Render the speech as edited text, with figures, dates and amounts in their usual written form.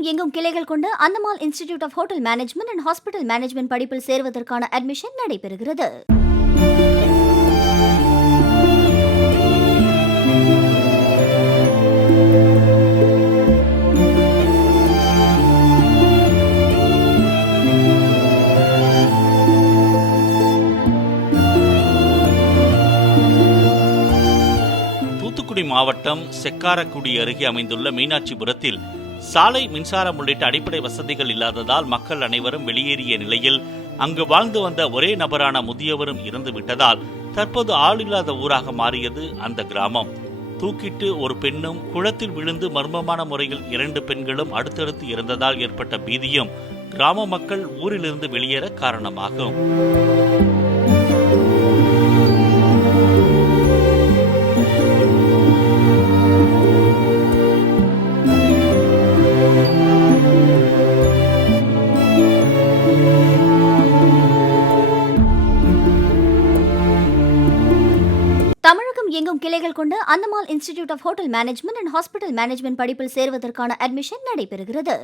தமிழகம் எங்கும் கிளைகள் கொண்ட அந்தமால் institute of hotel management and hospital management படிப்பில் சேர்வதற்கான அட்மிஷன் நடைபெறுகிறது. தூத்துக்குடி மாவட்டம் செக்காரக்குடி அருகே அமைந்துள்ள மீனாட்சிபுரத்தில் சாலை, மின்சாரம் உள்ளிட்ட அடிப்படை வசதிகள் இல்லாததால் மக்கள் அனைவரும் வெளியேறிய நிலையில் அங்கு வாழ்ந்து வந்த ஒரே நபரான முதியவரும் இறந்துவிட்டதால் தற்போது ஆளில்லாத ஊராக மாறியது அந்த கிராமம். தூக்கிட்டு ஒரு பெண்ணும், குளத்தில் விழுந்து மர்மமான முறையில் 2 பெண்களும் அடுத்தடுத்து இறந்ததால் ஏற்பட்ட பீதியும் கிராம மக்கள் ஊரிலிருந்து வெளியேற காரணமாகும். தமிழகம் எங்கும் கிளைகள் கொண்ட அந்தமால் institute of hotel management and hospital management படிப்பில் சேர்வதற்கான அட்மிஷன் நடைபெறுகிறது.